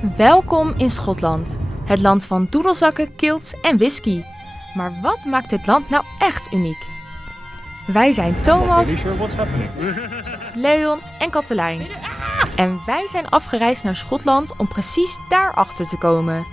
Welkom in Schotland, het land van doedelzakken, kilts en whisky. Maar wat maakt dit land nou echt uniek? Wij zijn Thomas, Leon en Cathelijn. En wij zijn afgereisd naar Schotland om precies daarachter te komen.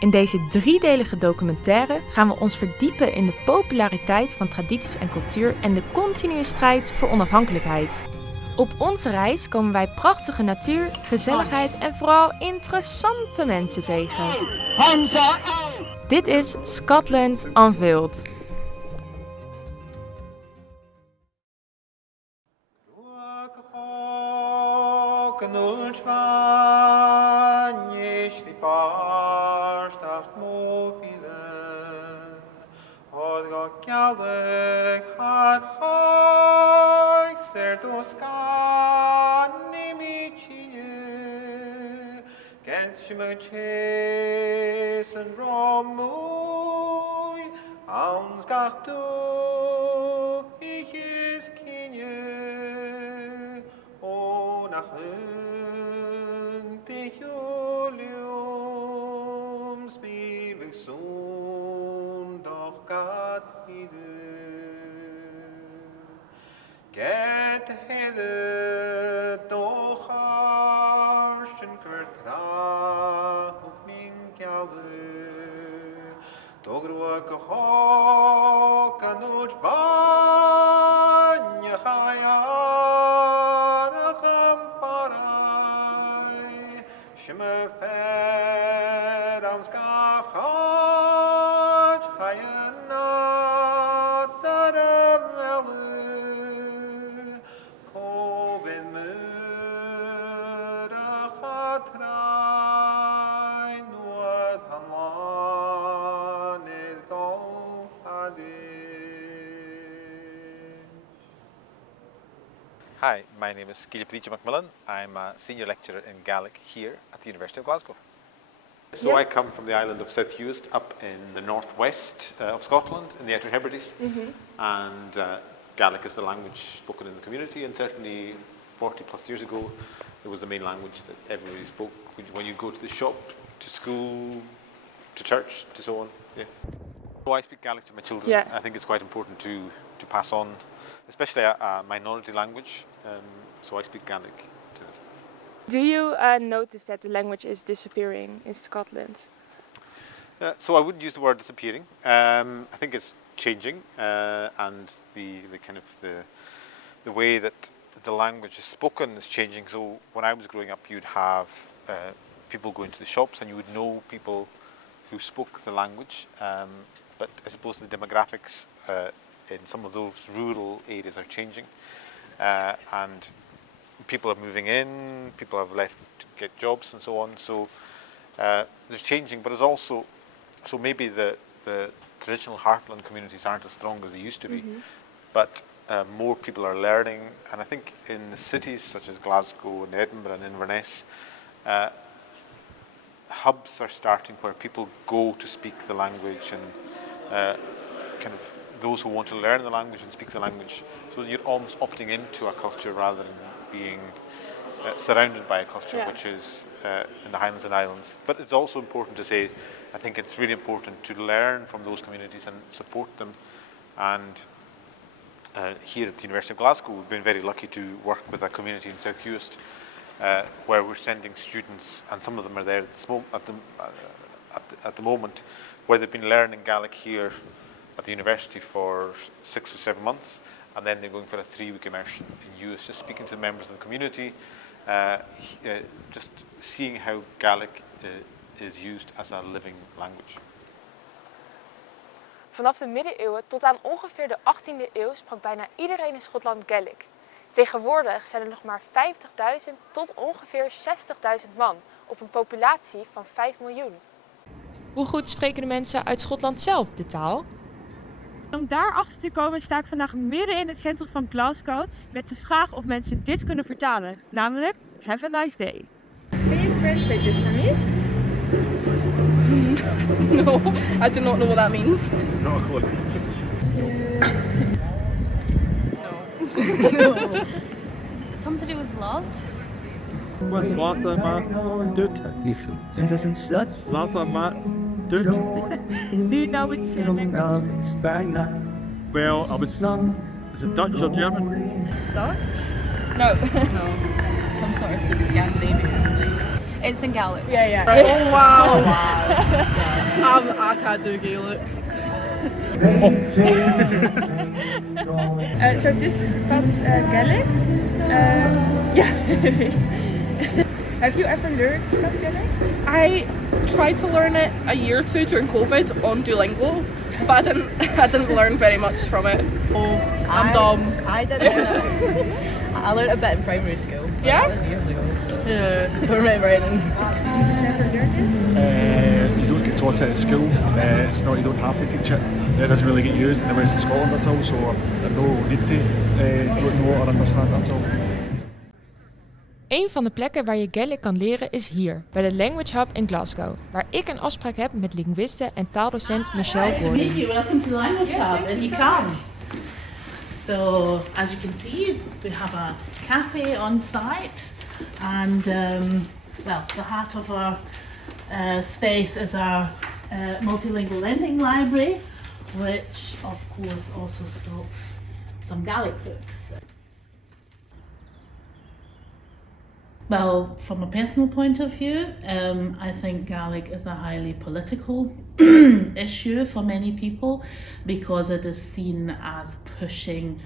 In deze driedelige documentaire gaan we ons verdiepen in de populariteit van tradities en cultuur en de continue strijd voor onafhankelijkheid. Op onze reis komen wij prachtige natuur, gezelligheid en vooral interessante mensen tegen. Dit is Scotland Unveiled. Hi, my name is Macmillan. I'm a senior lecturer in Gaelic here at the University of Glasgow. So I come from the island of South Uist up in the northwest of Scotland in the Outer Hebrides, and Gaelic is the language spoken in the community, and certainly 40 plus years ago it was the main language that everybody spoke when you go to the shop, to school, to church, to so on. Yeah. So I speak Gaelic to my children. Yeah. I think it's quite important to pass on, especially a minority language, so I speak Gaelic to them. Do you notice that the language is disappearing in Scotland? So I wouldn't use the word disappearing. I think it's changing, and the kind of the way that the language is spoken is changing. So when I was growing up, you'd have people going to the shops, and you would know people who spoke the language. But I suppose the demographics in some of those rural areas are changing, and people are moving in, people have left to get jobs and so on. So there's changing, but it's also, so maybe the traditional heartland communities aren't as strong as they used to be, but more people are learning. And I think in the cities such as Glasgow and Edinburgh and Inverness, hubs are starting where people go to speak the language, and kind of those who want to learn the language and speak the language. So you're almost opting into a culture rather than being surrounded by a culture, which is in the Highlands and Islands. But it's also important to say, I think it's really important to learn from those communities and support them. And here at the University of Glasgow, we've been very lucky to work with a community in South Uist, where we're sending students, and some of them are there at the moment, where they've been learning Gaelic here at the university for 6 or 7 months, and then they're going for a 3-week immersion in Uist, just speaking to the members of the community, just seeing how Gaelic is used as a living language. Vanaf de middeleeuwen tot aan ongeveer de 18e eeuw sprak bijna iedereen in Schotland Gaelic. Tegenwoordig zijn er nog maar 50.000 tot ongeveer 60.000 man op een populatie van 5 miljoen. Hoe goed spreken de mensen uit Schotland zelf de taal? Om daarachter te komen sta ik vandaag midden in het centrum van Glasgow met de vraag of mensen dit kunnen vertalen, namelijk have a nice day. Can you translate this for me? No, I do not know what that means. Not a clue. No. Something to do with love? Was Glastra math doet? En dat is een stad. Glastra math doet? Nu nou het is bijna. Well, is it Dutch or German? Dutch? No. No. Some sort of Scandinavian. It's in Gaelic. Yeah. Oh wow. I can't do Gaelic. So this is Scots Gaelic. Yeah, it is. Have you ever learned Scots Gaelic? I tried to learn it a year or two during COVID on Duolingo, but I didn't learn very much from it. Oh, I'm dumb. I didn't learn it. I learned a bit in primary school. Yeah? That was years ago. So. Yeah, don't remember anything. Have you ever learned it? You don't get taught it at school. It's not, you don't have to teach it. It doesn't really get used in the west of Scotland at all, so I no need to don't know or understand it at all. Een van de plekken waar je Gaelic kan leren is hier, bij de Language Hub in Glasgow, waar ik een afspraak heb met linguiste en taaldocent Michelle Gordon. Welcome to the Language Hub in Welkom. So, as you can see, we have a cafe on site, and the heart of our space is our multilingual lending library, which of course also stocks some Gaelic books. Well, from a personal point of view, I think Gaelic is a highly political issue for many people because it is seen as pushing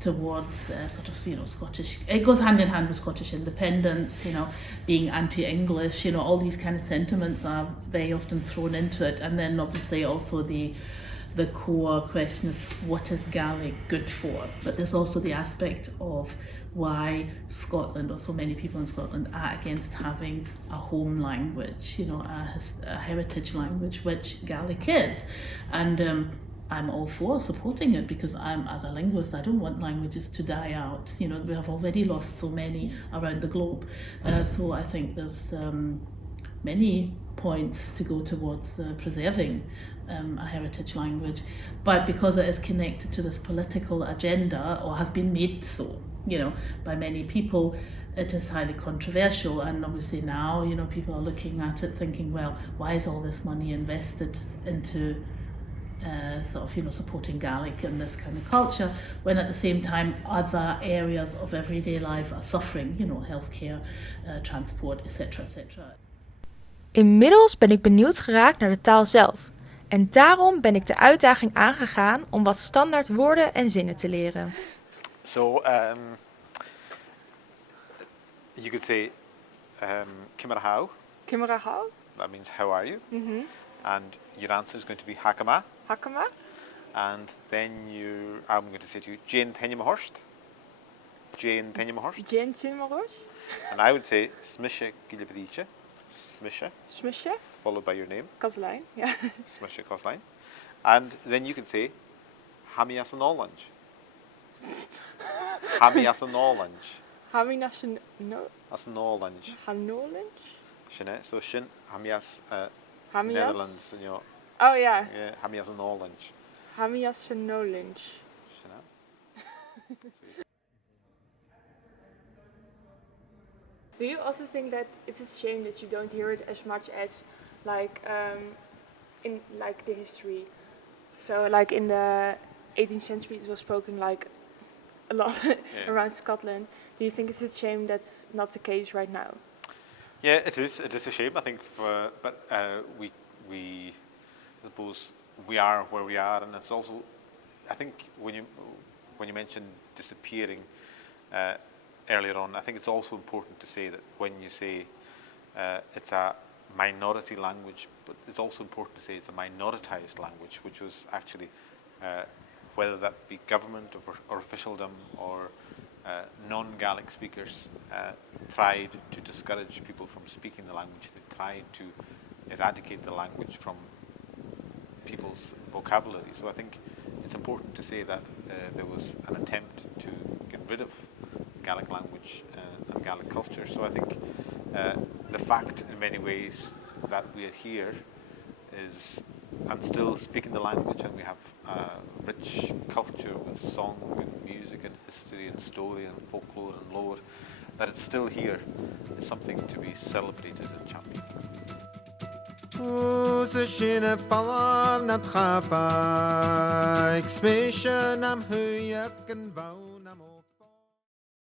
towards Scottish. It goes hand in hand with Scottish independence, being anti-English, all these kind of sentiments are very often thrown into it, and then obviously also the core question of what is Gaelic good for. But there's also the aspect of why Scotland, or so many people in Scotland, are against having a home language, a heritage language, which Gaelic is. And I'm all for supporting it because as a linguist, I don't want languages to die out. We have already lost so many around the globe. So I think there's many points to go towards preserving a heritage language, but because it is connected to this political agenda, or has been made so, by many people, it is highly controversial. And obviously now, people are looking at it thinking, well, why is all this money invested into supporting Gaelic and this kind of culture, when at the same time other areas of everyday life are suffering, healthcare, transport, etc., etc. Inmiddels ben ik benieuwd geraakt naar de taal zelf. En daarom ben ik de uitdaging aangegaan om wat standaard woorden en zinnen te leren. So, you could say, Kimera how. Kimera how? That means how are you? Mm-hmm. And your answer is going to be Hakama. Hakama? And then I'm going to say to you, Jane Tenjamahorst. Jane Tenjamahorst. Jane Tenjamahorst. And I would say, Smisha Gilipadicha. Smisha. Smisha. Followed by your name. Cathelijn, yeah. Smisha Cathelijn. And then you can say, Hamias an Olange. Hamias an Olange. Hamias an Olange. Hanolange? Shine. So Shin, Hamias, Hamias? Netherlands. Oh yeah. Yeah, Hamias an Olange. Hamias an Olange. Do you also think that it's a shame that you don't hear it as much as in the history? So in the 18th century it was spoken a lot around Scotland. Do you think it's a shame that's not the case right now? Yeah, it is. It is a shame, I think. But we, I suppose, we are where we are, and it's also, I think, when you mentioned disappearing earlier on, I think it's also important to say that when you say it's a minority language, but it's also important to say it's a minoritized language, which was actually, whether that be government or officialdom or non-Gaelic speakers, tried to discourage people from speaking the language. They tried to eradicate the language from people's vocabulary. So I think it's important to say that there was an attempt to get rid of Gaelic language and Gaelic culture. So I think the fact in many ways that we are here is, and still speaking the language, and we have rich culture with song and music and history and story and folklore and lore, that it's still here is something to be celebrated and championed. Ze shinne vallen na trafa, ik smeesje nam huiek en wou nam op.